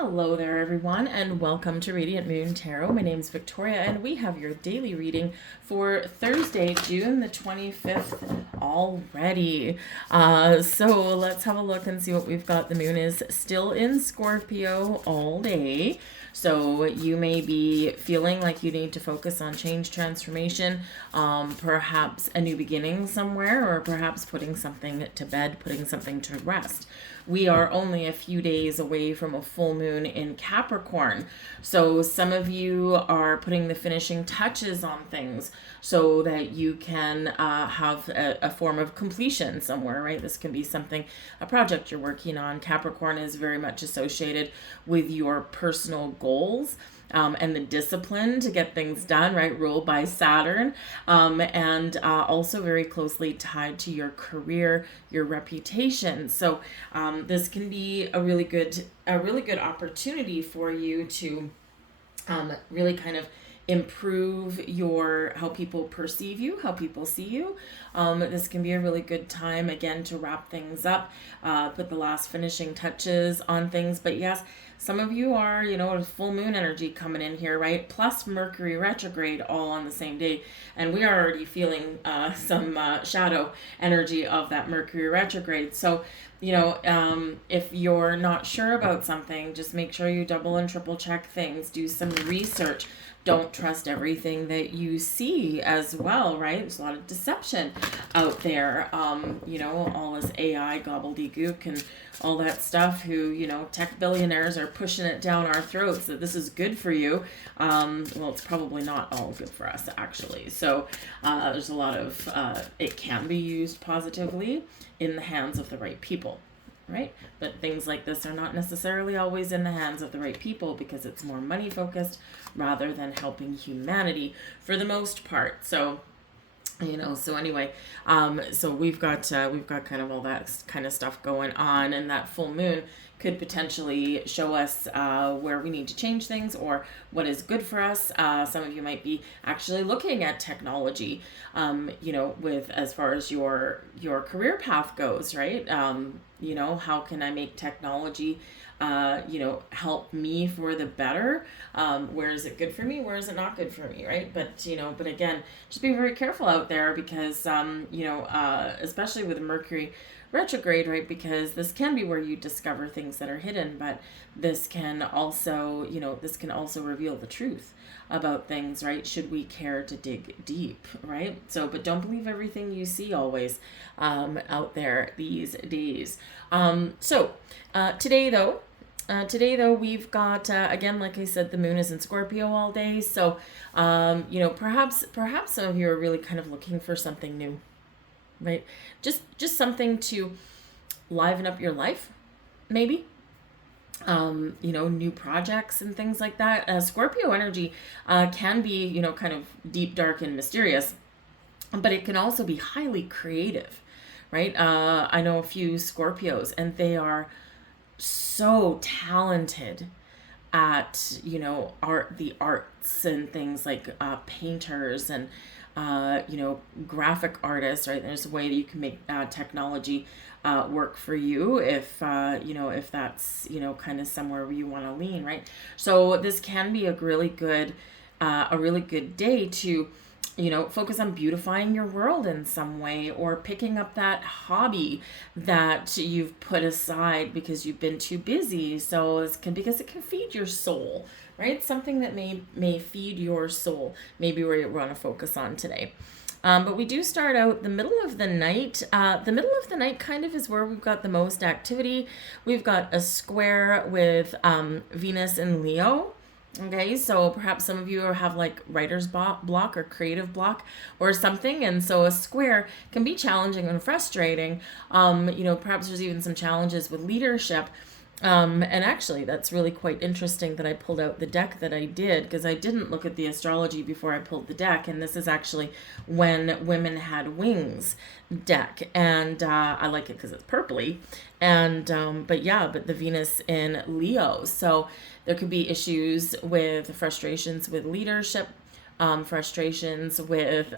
Hello there, everyone, and welcome to Radiant Moon Tarot. My name is Victoria, and we have your daily reading for Thursday, June the 25th already. So let's have a look and see what we've got. The moon is still in Scorpio all day. So you may be feeling like you need to focus on change, transformation, perhaps a new beginning somewhere, or perhaps putting something to bed, putting something to rest. We are only a few days away from a full moon in Capricorn. So some of you are putting the finishing touches on things so that you can have a form of completion somewhere, right? This can be something, a project you're working on. Capricorn is very much associated with your personal goals. And the discipline to get things done, right? Ruled by Saturn, and also very closely tied to your career, your reputation. So this can be a really good opportunity for you to really kind of improve how people perceive you, how people see you. This can be a really good time again to wrap things up, put the last finishing touches on things. But yes, some of you are, full moon energy coming in here, right? Plus Mercury retrograde all on the same day. And we are already feeling some shadow energy of that Mercury retrograde. So, if you're not sure about something, just make sure you double and triple check things. Do some research. Don't trust everything that you see as well, right? There's a lot of deception out there. All this AI gobbledygook and all that stuff tech billionaires are pushing it down our throats that this is good for you. Well, it's probably not all good for us, actually. So there's a lot of, it can be used positively in the hands of the right people. Right? But things like this are not necessarily always in the hands of the right people because it's more money focused rather than helping humanity for the most part. So, so anyway, so we've got kind of all that kind of stuff going on, and that full moon could potentially show us where we need to change things or what is good for us. Some of you might be actually looking at technology, with as far as your career path goes, right? How can I make technology, help me for the better? Where is it good for me? Where is it not good for me, right? But again, just be very careful out there because, especially with Mercury retrograde, right? Because this can be where you discover things that are hidden, but this can also reveal the truth about things, right? Should we care to dig deep, right? So, but don't believe everything you see always out there these days. Today though, we've got, again, like I said, the moon is in Scorpio all day. So, perhaps some of you are really kind of looking for something new, right? Just something to liven up your life, maybe. New projects and things like that. Scorpio energy can be, kind of deep, dark, and mysterious, but it can also be highly creative, right? I know a few Scorpios, and they are so talented at the arts and things like painters and graphic artists, right? There's a way that you can make technology work for you if that's kind of somewhere where you want to lean, right? So this can be a really good day to focus on beautifying your world in some way, or picking up that hobby that you've put aside because you've been too busy. So because it can feed your soul, right? Something that may feed your soul, maybe where you want to focus on today. But we do start out the middle of the night. The middle of the night kind of is where we've got the most activity. We've got a square with Venus and Leo. Okay, so perhaps some of you have like writer's block or creative block or something, and so a square can be challenging and frustrating. Perhaps there's even some challenges with leadership. And actually, that's really quite interesting that I pulled out the deck that I did, because I didn't look at the astrology before I pulled the deck, and this is actually When Women Had Wings deck, and I like it because it's purpley, and but the Venus in Leo, so there could be issues with frustrations with leadership, frustrations with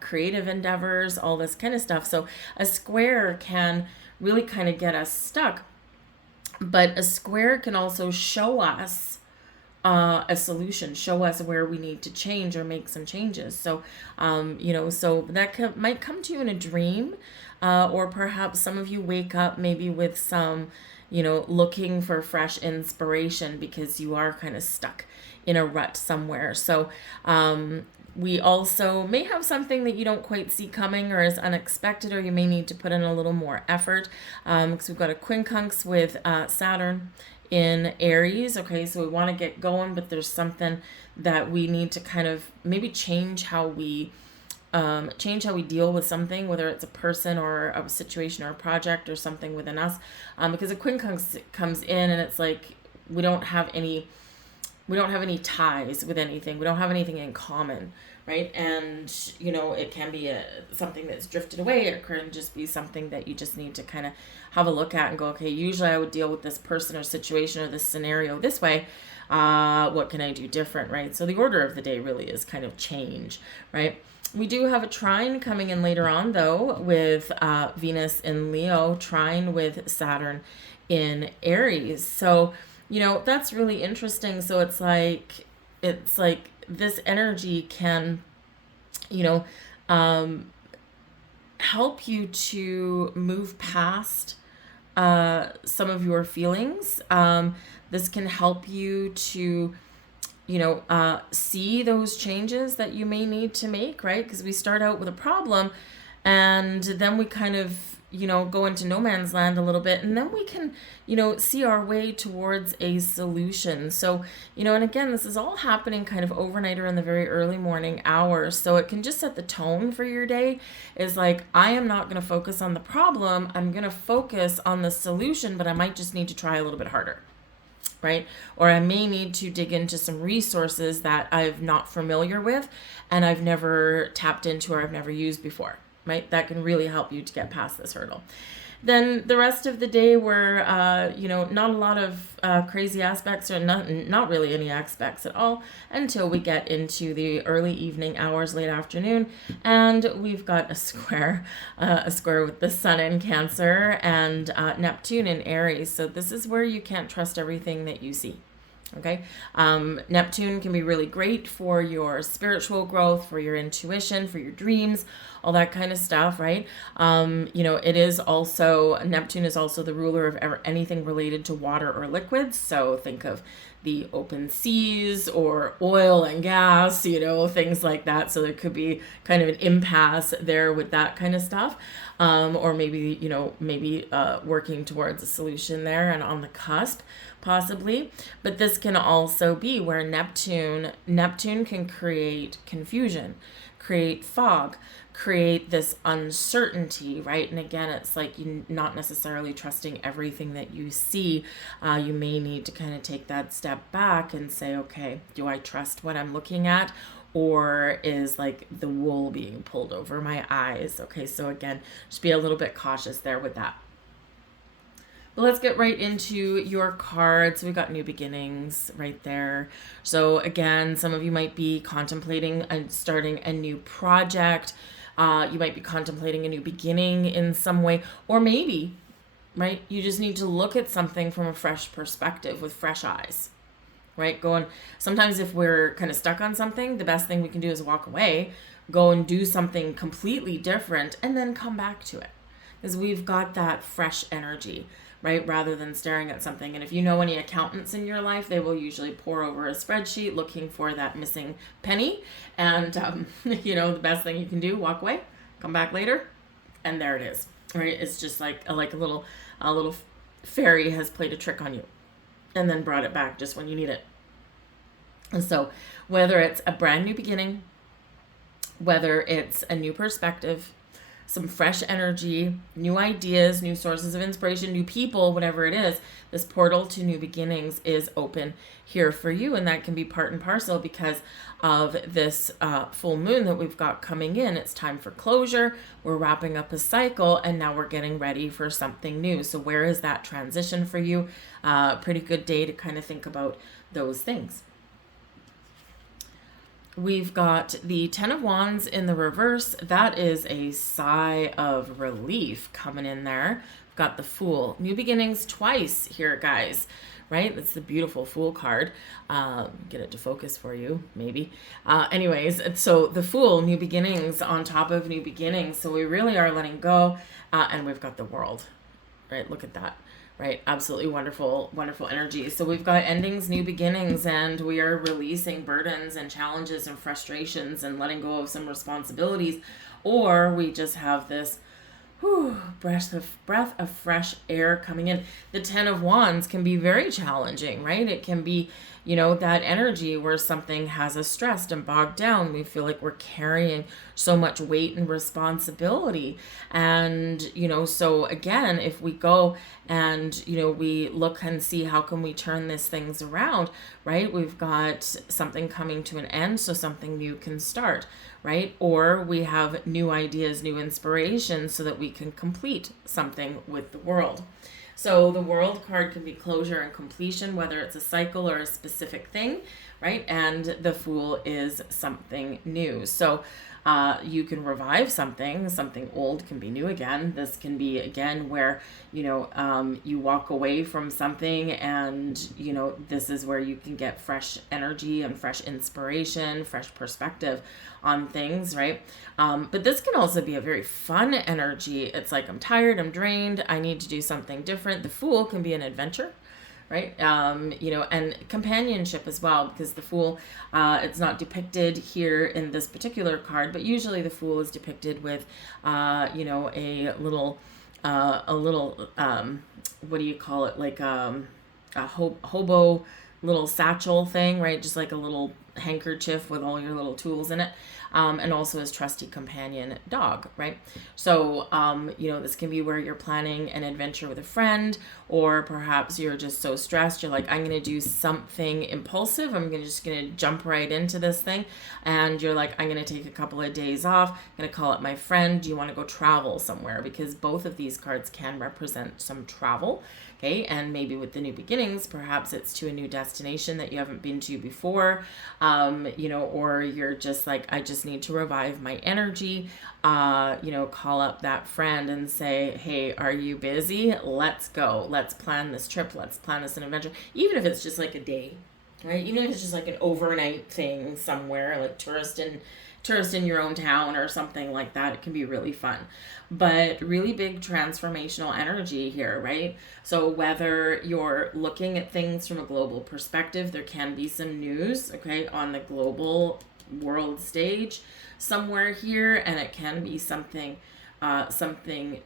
creative endeavors, all this kind of stuff. So a square can really kind of get us stuck. But a square can also show us a solution, show us where we need to change or make some changes. So, so that might come to you in a dream, or perhaps some of you wake up maybe with some, looking for fresh inspiration because you are kind of stuck in a rut somewhere. So, we also may have something that you don't quite see coming or is unexpected, or you may need to put in a little more effort, because we've got a quincunx with Saturn in Aries. Okay, so we want to get going, but there's something that we need to kind of maybe change how we deal with something, whether it's a person or a situation or a project or something within us, because a quincunx comes in and it's like we don't have any ties with anything. We don't have anything in common, right? And, it can be something that's drifted away. It can just be something that you just need to kind of have a look at and go, okay, usually I would deal with this person or situation or this scenario this way. What can I do different, right? So the order of the day really is kind of change, right? We do have a trine coming in later on, though, with Venus in Leo, trine with Saturn in Aries. So, that's really interesting. So it's like this energy can, help you to move past some of your feelings. This can help you to, see those changes that you may need to make, right? Because we start out with a problem and then we kind of, go into no man's land a little bit, and then we can, see our way towards a solution. So, and again, this is all happening kind of overnight or in the very early morning hours. So it can just set the tone for your day. Is like, I am not going to focus on the problem. I'm going to focus on the solution, but I might just need to try a little bit harder. Right? Or I may need to dig into some resources that I'm not familiar with and I've never tapped into or I've never used before. Right? That can really help you to get past this hurdle. Then the rest of the day were, not a lot of crazy aspects or not really any aspects at all until we get into the early evening hours, late afternoon. And we've got a square with the sun in Cancer and Neptune in Aries. So this is where you can't trust everything that you see. Okay. Neptune can be really great for your spiritual growth, for your intuition, for your dreams, all that kind of stuff, right? It is also, Neptune is also the ruler of anything related to water or liquids. So think of the open seas or oil and gas, things like that. So there could be kind of an impasse there with that kind of stuff. Or maybe working towards a solution there and on the cusp, possibly. But this can also be where Neptune can create confusion, create fog, create this uncertainty, right? And again, it's like you're not necessarily trusting everything that you see. You may need to kind of take that step back and say, okay, do I trust what I'm looking at? Or is like the wool being pulled over my eyes? Okay, so again, just be a little bit cautious there with that. But let's get right into your cards. We've got new beginnings right there. So again, some of you might be contemplating starting a new project. You might be contemplating a new beginning in some way, or maybe, right, you just need to look at something from a fresh perspective with fresh eyes. Right? Sometimes if we're kind of stuck on something, the best thing we can do is walk away, go and do something completely different, and then come back to it. Because we've got that fresh energy, right? Rather than staring at something. And if you know any accountants in your life, they will usually pore over a spreadsheet looking for that missing penny. And, the best thing you can do, walk away, come back later, and there it is. Right? It's just like a little fairy has played a trick on you and then brought it back just when you need it. And so whether it's a brand new beginning, whether it's a new perspective, some fresh energy, new ideas, new sources of inspiration, new people, whatever it is, this portal to new beginnings is open here for you. And that can be part and parcel because of this full moon that we've got coming in. It's time for closure. We're wrapping up a cycle and now we're getting ready for something new. So where is that transition for you? Pretty good day to kind of think about those things. We've got the Ten of Wands in the reverse. That is a sigh of relief coming in there got the Fool. New beginnings twice here, guys. Right? That's the beautiful Fool card. Get it to focus for you, maybe. Anyways, so the Fool, new beginnings on top of new beginnings. So we really are letting go. And we've got the World, right? Look at that, right? Absolutely wonderful, wonderful energy. So we've got endings, new beginnings, and we are releasing burdens and challenges and frustrations and letting go of some responsibilities. Or we just have this breath of fresh air coming in. The 10 of Wands can be very challenging, right? It can be, that energy where something has us stressed and bogged down. We feel like we're carrying so much weight and responsibility. And, so again, if we go and, we look and see how can we turn these things around, right? We've got something coming to an end, so something new can start, right? Or we have new ideas, new inspiration so that we can complete something with the World. So the World card can be closure and completion, whether it's a cycle or a specific thing, right? And the Fool is something new. So you can revive something old can be new again. This can be, again, where, you walk away from something and, this is where you can get fresh energy and fresh inspiration, fresh perspective on things, right? But this can also be a very fun energy. It's like, I'm tired, I'm drained, I need to do something different. The Fool can be an adventure, right? And companionship as well, because the Fool, it's not depicted here in this particular card, but usually the Fool is depicted with, a little, what do you call it? Like a hobo little satchel thing, right? Just like a little handkerchief with all your little tools in it. And also his trusty companion dog, right? So, this can be where you're planning an adventure with a friend, or perhaps you're just so stressed, you're like, I'm going to do something impulsive. I'm just going to jump right into this thing. And you're like, I'm going to take a couple of days off. I'm going to call up my friend. Do you want to go travel somewhere? Because both of these cards can represent some travel. Okay, and maybe with the new beginnings, perhaps it's to a new destination that you haven't been to before, or you're just like, I just need to revive my energy, call up that friend and say, hey, are you busy? Let's go. Let's plan this trip. Let's plan this an adventure. Even if it's just like a day, right? Even if it's just like an overnight thing somewhere, like tourist in your own town or something like that, it can be really fun. But really big transformational energy here, right? So whether you're looking at things from a global perspective, there can be some news, okay, on the global world stage somewhere here, and it can be something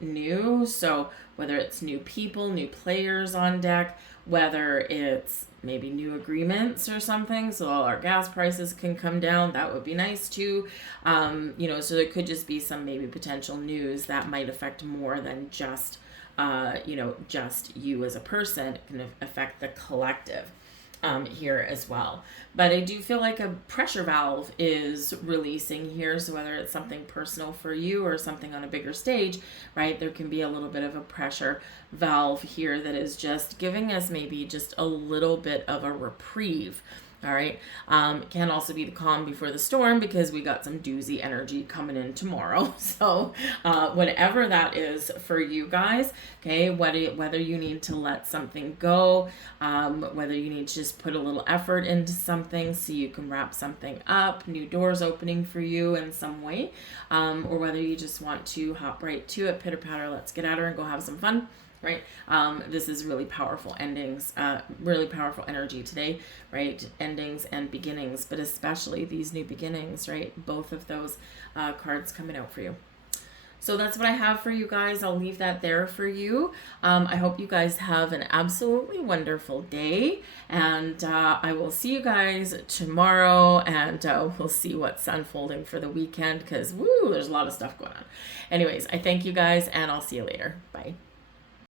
new. So whether it's new people, new players on deck, whether it's maybe new agreements or something, so all our gas prices can come down, that would be nice too. So there could just be some maybe potential news that might affect more than just you as a person. It can affect the collective here as well. But I do feel like a pressure valve is releasing here. So whether it's something personal for you or something on a bigger stage, right, there can be a little bit of a pressure valve here that is just giving us maybe just a little bit of a reprieve. All right. Can also be the calm before the storm, because we got some doozy energy coming in tomorrow. So whatever that is for you guys, okay, whether you need to let something go, whether you need to just put a little effort into something so you can wrap something up, new doors opening for you in some way, or whether you just want to hop right to it, pitter patter, let's get at her and go have some fun. Right? This is really powerful endings, really powerful energy today, right? Endings and beginnings, but especially these new beginnings, right? Both of those cards coming out for you. So that's what I have for you guys. I'll leave that there for you. I hope you guys have an absolutely wonderful day, and I will see you guys tomorrow, and we'll see what's unfolding for the weekend, because there's a lot of stuff going on. Anyways, I thank you guys, and I'll see you later. Bye.